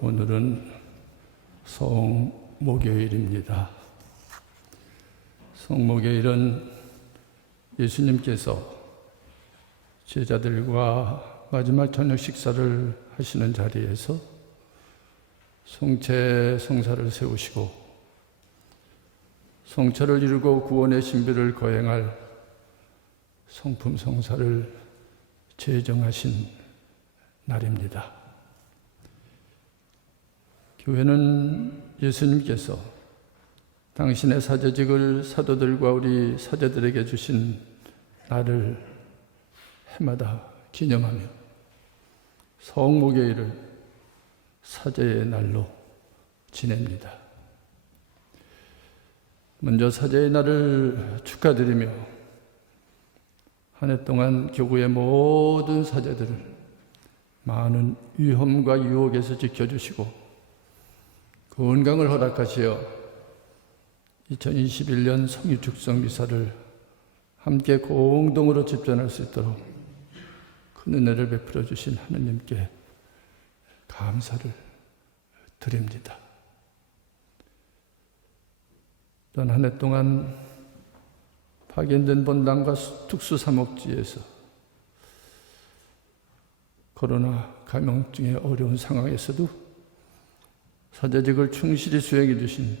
오늘은 성목요일입니다. 성목요일은 예수님께서 제자들과 마지막 저녁 식사를 하시는 자리에서 성체 성사를 세우시고 성체를 이루고 구원의 신비를 거행할 성품 성사를 제정하신 날입니다. 교회는 예수님께서 당신의 사제직을 사도들과 우리 사제들에게 주신 날을 해마다 기념하며 성목요일을 사제의 날로 지냅니다. 먼저 사제의 날을 축하드리며 한 해 동안 교구의 모든 사제들을 많은 위험과 유혹에서 지켜주시고 건강을 허락하시어 2021년 성유축성 미사를 함께 공동으로 집전할 수 있도록 큰 은혜를 베풀어 주신 하느님께 감사를 드립니다. 또한 한 해 동안 파견된 본당과 특수사목지에서 코로나 감염증의 어려운 상황에서도 사제직을 충실히 수행해 주신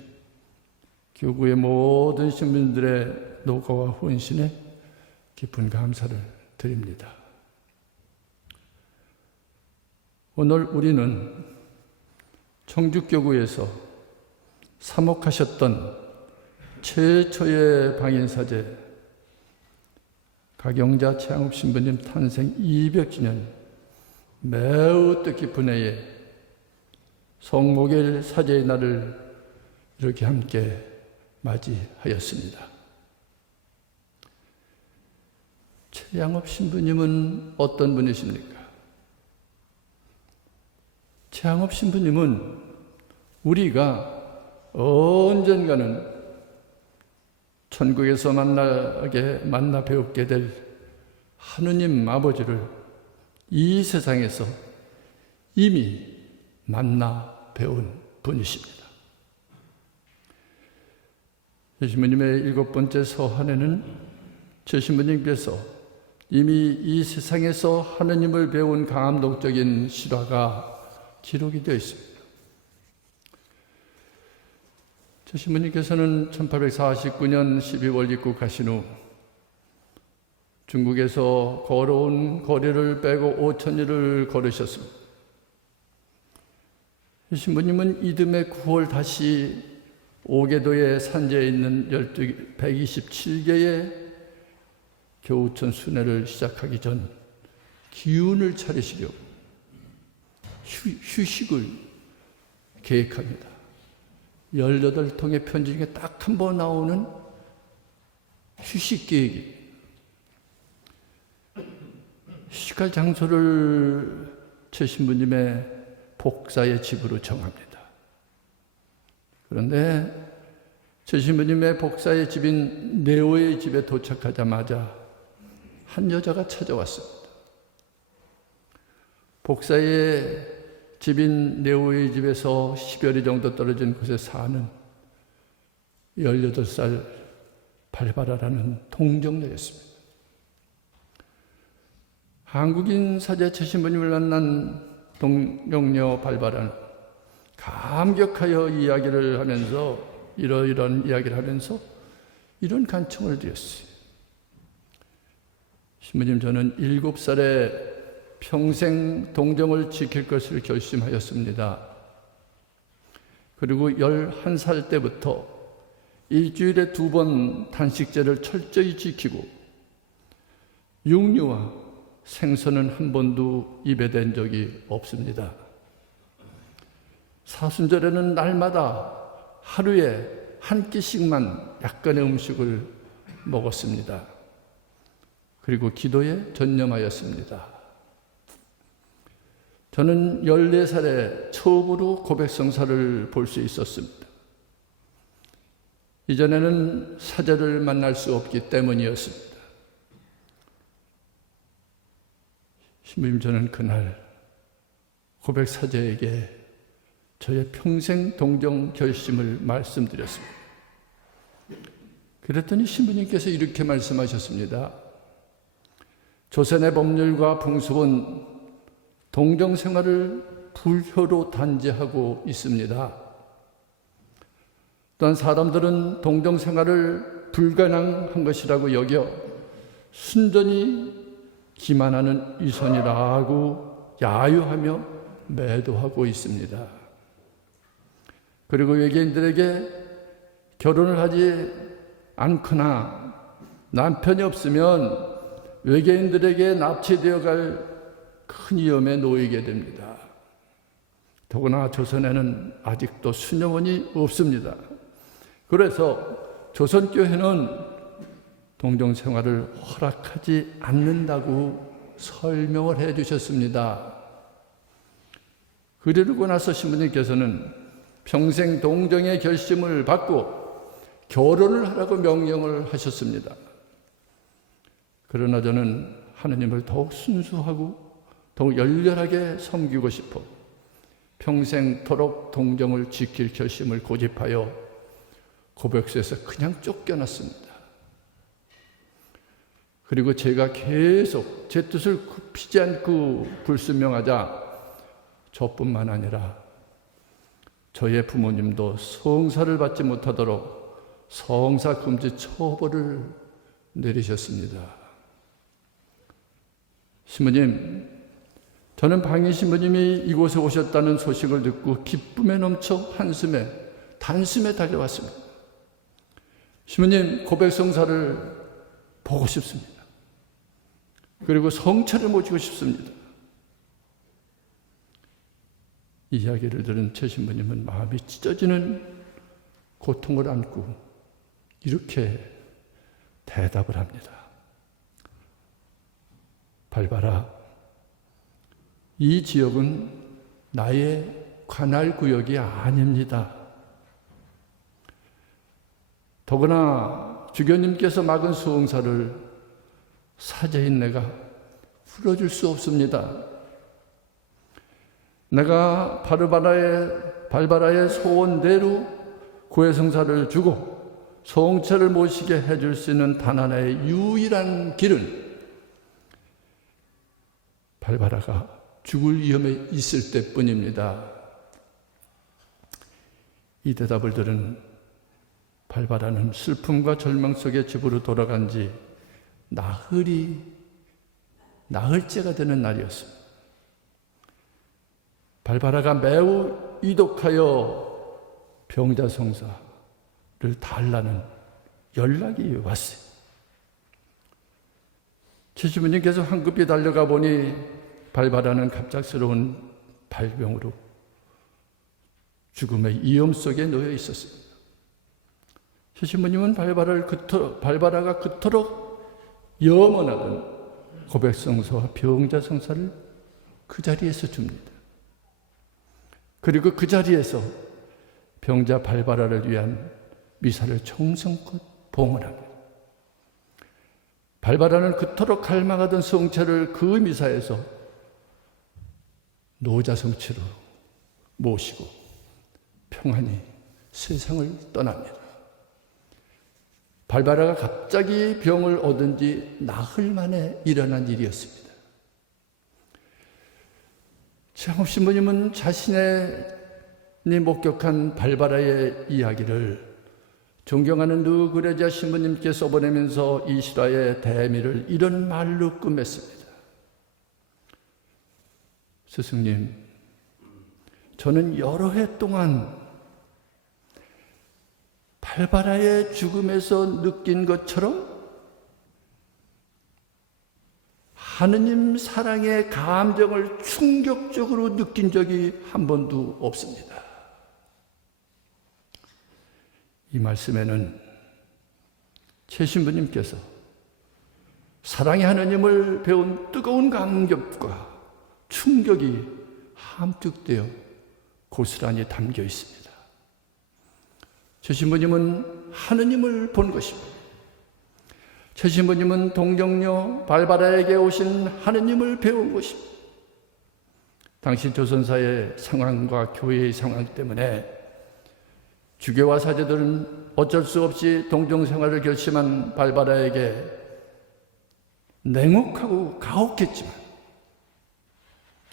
교구의 모든 신분들의 노고와 헌신에 깊은 감사를 드립니다. 오늘 우리는 청주교구에서 사목하셨던 최초의 방인사제 각영자 최양욱 신부님 탄생 200주년 매우 뜻깊은 해에 성목요일 사제의 날을 이렇게 함께 맞이하였습니다. 최양욱 신부님은 어떤 분이십니까? 최양욱 신부님은 우리가 언젠가는 천국에서 만나 배우게 될 하느님 아버지를 이 세상에서 이미 만나 배운 분이십니다. 제 신부님의 7번째 서한에는 제 신부님께서 이미 이 세상에서 하느님을 배운 감동적인 실화가 기록이 되어 있습니다. 제 신부님께서는 1849년 12월 입국하신 후 중국에서 걸어온 거리를 빼고 5,000리를 걸으셨습니다. 신부님은 이듬해 9월 다시 오계도의 산지에 있는 127개의 교우천 순회를 시작하기 전 기운을 차리시려고 휴식을 계획합니다. 18통의 편지 중에 딱 한 번 나오는 휴식 계획이 휴식할 장소를 제 신부님의 복사의 집으로 정합니다. 그런데 제 신부님의 복사의 집인 네오의 집에 도착하자마자 한 여자가 찾아왔습니다. 복사의 집인 네오의 집에서 10여리 정도 떨어진 곳에 사는 18살 발바라라는 동정녀였습니다. 한국인 사제 제 신부님을 만난 동정녀 발바라는 감격하여 이야기를 하면서 이러이러한 이야기를 하면서 이런 간청을 드렸어요. 신부님, 저는 7살에 평생 동정을 지킬 것을 결심하였습니다. 그리고 11살 때부터 일주일에 2번 단식제를 철저히 지키고 육류와 생선은 한 번도 입에 댄 적이 없습니다. 사순절에는 날마다 하루에 한 끼씩만 약간의 음식을 먹었습니다. 그리고 기도에 전념하였습니다. 저는 14살에 처음으로 고백성사를 볼 수 있었습니다. 이전에는 사제를 만날 수 없기 때문이었습니다. 신부님, 저는 그날 고백사제에게 저의 평생 동정 결심을 말씀드렸습니다. 그랬더니 신부님께서 이렇게 말씀하셨습니다. 조선의 법률과 풍습은 동정 생활을 불효로 단죄하고 있습니다. 또한 사람들은 동정 생활을 불가능한 것이라고 여겨 순전히 기만하는 위선이라고 야유하며 매도하고 있습니다. 그리고 외계인들에게 결혼을 하지 않거나 남편이 없으면 외계인들에게 납치되어 갈 큰 위험에 놓이게 됩니다. 더구나 조선에는 아직도 수녀원이 없습니다. 그래서 조선교회는 동정생활을 허락하지 않는다고 설명을 해 주셨습니다. 그러고 나서 신부님께서는 평생 동정의 결심을 받고 결혼을 하라고 명령을 하셨습니다. 그러나 저는 하느님을 더욱 순수하고 더욱 열렬하게 섬기고 싶어 평생토록 동정을 지킬 결심을 고집하여 고백소에서 그냥 쫓겨났습니다. 그리고 제가 계속 제 뜻을 굽히지 않고 불순명하자 저뿐만 아니라 저의 부모님도 성사를 받지 못하도록 성사 금지 처벌을 내리셨습니다. 신부님, 저는 방희 신부님이 이곳에 오셨다는 소식을 듣고 기쁨에 넘쳐 한숨에 단숨에 달려왔습니다. 신부님 고백 성사를 보고 싶습니다. 그리고 성처를 모시고 싶습니다. 이 이야기를 들은 최 신부님은 마음이 찢어지는 고통을 안고 이렇게 대답을 합니다. 발바라, 이 지역은 나의 관할 구역이 아닙니다. 더구나 주교님께서 막은 수홍사를 사제인 내가 풀어줄 수 없습니다. 내가 발바라의 소원대로 구해성사를 주고 소홍차를 모시게 해줄 수 있는 단 하나의 유일한 길은 발바라가 죽을 위험에 있을 때뿐입니다. 이 대답을 들은 발바라는 슬픔과 절망 속에 집으로 돌아간 지 나흘째가 되는 날이었습니다. 발바라가 매우 이독하여 병자성사를 달라는 연락이 왔어요. 최신부님께서 황급히 달려가 보니 발바라는 갑작스러운 발병으로 죽음의 위험 속에 놓여 있었습니다. 최신부님은 발바라가 그토록 염원하던 고백성사와 병자성사를 그 자리에서 줍니다. 그리고 그 자리에서 병자 발바라를 위한 미사를 정성껏 봉헌합니다. 발바라는 그토록 갈망하던 성체를 그 미사에서 노자성체로 모시고 평안히 세상을 떠납니다. 발바라가 갑자기 병을 얻은 지 나흘 만에 일어난 일이었습니다. 최항업 신부님은 자신이 목격한 발바라의 이야기를 존경하는 누그레자 신부님께 써보내면서 이 실화의 대미를 이런 말로 끝맺습니다. 스승님, 저는 여러 해 동안 발바라의 죽음에서 느낀 것처럼 하느님 사랑의 감정을 충격적으로 느낀 적이 한 번도 없습니다. 이 말씀에는 최 신부님께서 사랑의 하느님을 배운 뜨거운 감격과 충격이 함축되어 고스란히 담겨 있습니다. 최 신부님은 하느님을 본 것입니다. 최 신부님은 동정녀 발바라에게 오신 하느님을 배운 것입니다. 당시 조선사의 상황과 교회의 상황 때문에 주교와 사제들은 어쩔 수 없이 동정생활을 결심한 발바라에게 냉혹하고 가혹했지만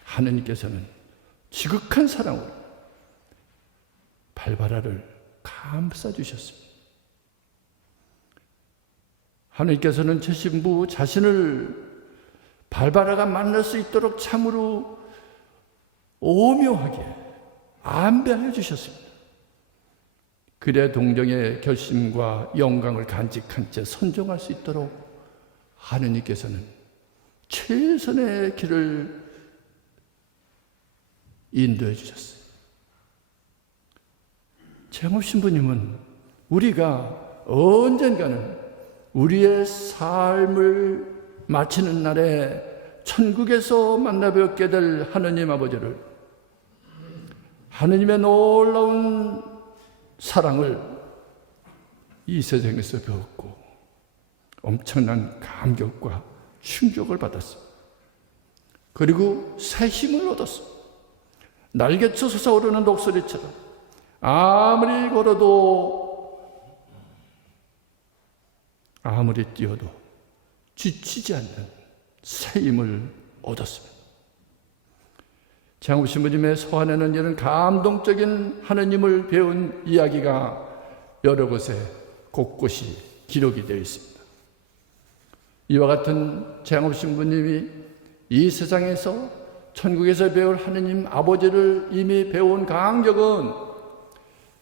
하느님께서는 지극한 사랑으로 발바라를 감싸주셨습니다. 하느님께서는 제 신부 자신을 발바라가 만날 수 있도록 참으로 오묘하게 안배하여 주셨습니다. 그래 동정의 결심과 영광을 간직한 채 선종할 수 있도록 하느님께서는 최선의 길을 인도해 주셨어요. 최영업 신부님은 우리가 언젠가는 우리의 삶을 마치는 날에 천국에서 만나 뵙게 될 하느님 아버지를, 하느님의 놀라운 사랑을 이 세상에서 배웠고 엄청난 감격과 충격을 받았습니다. 그리고 새 힘을 얻었습니다. 날개쳐 솟아오르는 독수리처럼 아무리 걸어도 아무리 뛰어도 지치지 않는 새 힘을 얻었습니다. 최영업 신부님의 서한에는 이런 감동적인 하느님을 배운 이야기가 여러 곳에 곳곳이 기록이 되어 있습니다. 이와 같은 최영업 신부님이 이 세상에서 천국에서 배울 하느님 아버지를 이미 배운 간격은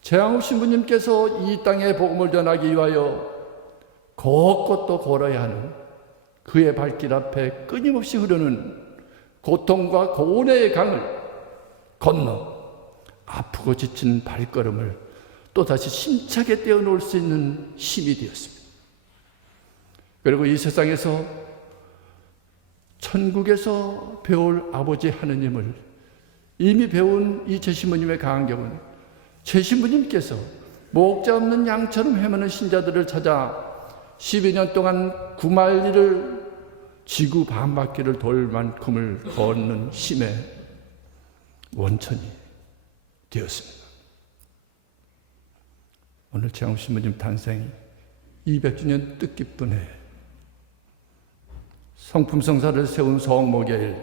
최영업 신부님께서 이 땅에 복음을 전하기 위하여 곳곳도 걸어야 하는 그의 발길 앞에 끊임없이 흐르는 고통과 고뇌의 강을 건너 아프고 지친 발걸음을 또다시 힘차게 떼어놓을 수 있는 힘이 되었습니다. 그리고 이 세상에서 천국에서 배울 아버지 하느님을 이미 배운 이 제신부님의 간격은 제신부님께서 목자 없는 양처럼 헤매는 신자들을 찾아 12년 동안 구말리를 지구 반바퀴를 돌 만큼을 걷는 힘의 원천이 되었습니다. 오늘 최영업 신부님 탄생 200주년 뜻깊은 해, 성품성사를 세운 성목일,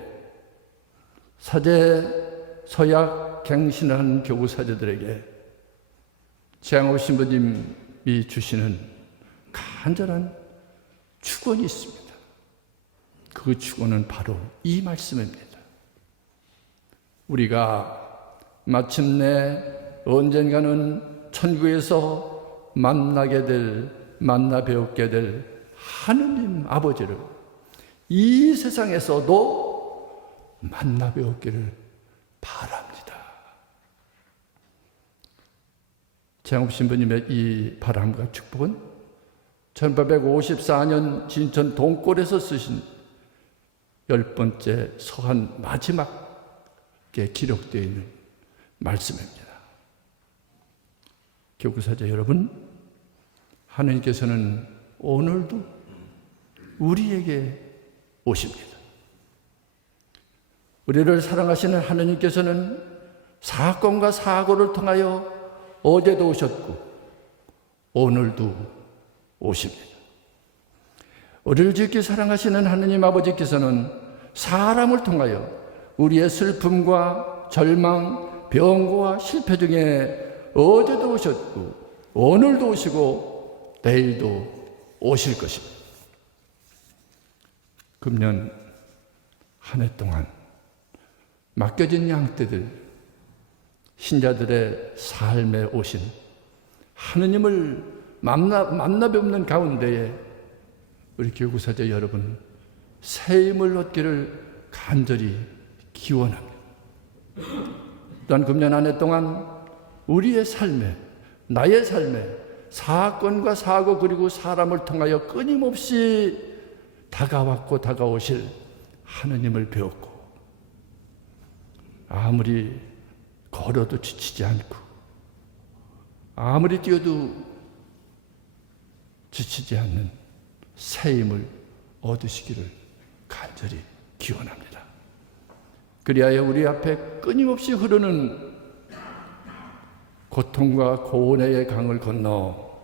사제 서약 갱신한 교구 사제들에게 최영업 신부님이 주시는 간절한 축원이 있습니다. 그 축원은 바로 이 말씀입니다. 우리가 마침내 언젠가는 천국에서 만나 배우게 될 하느님 아버지를 이 세상에서도 만나 배우기를 바랍니다. 최영업 신부님의 이 바람과 축복은 1854년 진천 동골에서 쓰신 10번째 서한 마지막에 기록되어 있는 말씀입니다. 교구사제 여러분, 하느님께서는 오늘도 우리에게 오십니다. 우리를 사랑하시는 하느님께서는 사건과 사고를 통하여 어제도 오셨고 오늘도 오십니다. 우리를 지극히 사랑하시는 하느님 아버지께서는 사람을 통하여 우리의 슬픔과 절망, 병고와 실패 중에 어제도 오셨고 오늘도 오시고 내일도 오실 것입니다. 금년 한 해 동안 맡겨진 양떼들, 신자들의 삶에 오신 하느님을 만나 뵙는 가운데에 우리 교구사제 여러분 새 힘을 얻기를 간절히 기원합니다. 또한 금년 한 해 동안 우리의 삶에, 나의 삶에 사건과 사고 그리고 사람을 통하여 끊임없이 다가왔고 다가오실 하느님을 배웠고 아무리 걸어도 지치지 않고 아무리 뛰어도 지치지 않는 새 힘을 얻으시기를 간절히 기원합니다. 그리하여 우리 앞에 끊임없이 흐르는 고통과 고뇌의 강을 건너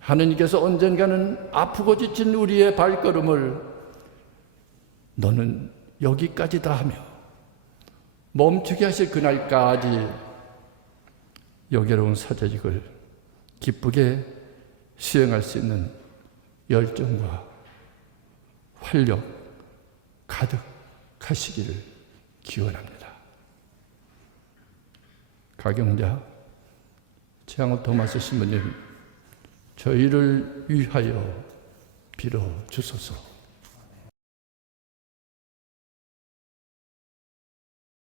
하느님께서 언젠가는 아프고 지친 우리의 발걸음을 너는 여기까지다 하며 멈추게 하실 그날까지 여겨로운 사제직을 기쁘게 수행할 수 있는 열정과 활력 가득하시기를 기원합니다. 가경자 최양호 토마스 신부님, 저희를 위하여 빌어 주소서.